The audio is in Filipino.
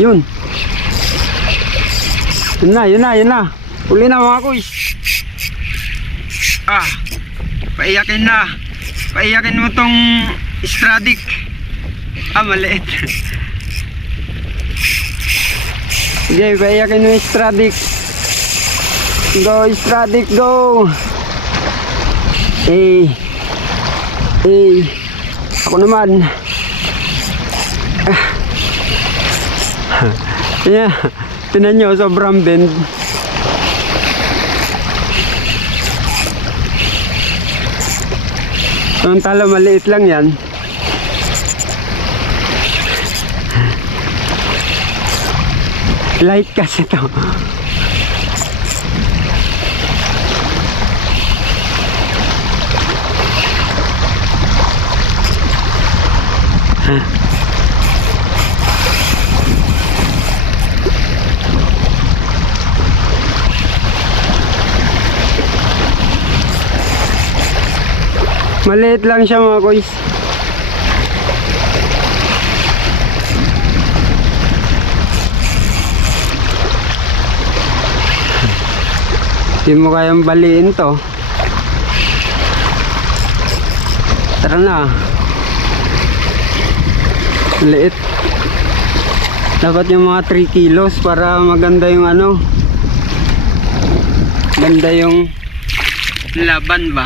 Yun. Yun na. Uli na mga kuys. Paiyakin na. Paiyakin mo tong Stradic. Maliit. Sige, paiyakin mo yung Stradic. Go, Stradic, go! Ako naman. Yeah, tinan nyo, sobrang bend. Samantala maliit lang yan. Light kasi to. Maliit lang siya mga boys. Hindi mo kayang baliin to. Tara na. Maliit. Dapat yung mga 3 kilos para maganda yung ano. Ganda yung laban ba.